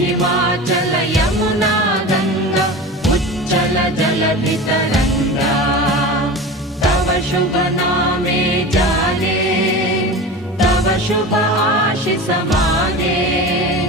हिमाचल यमुना गंगा उच्चल जलधि तरंगा तव शुभ नामे जाने तव शुभ आशीष माने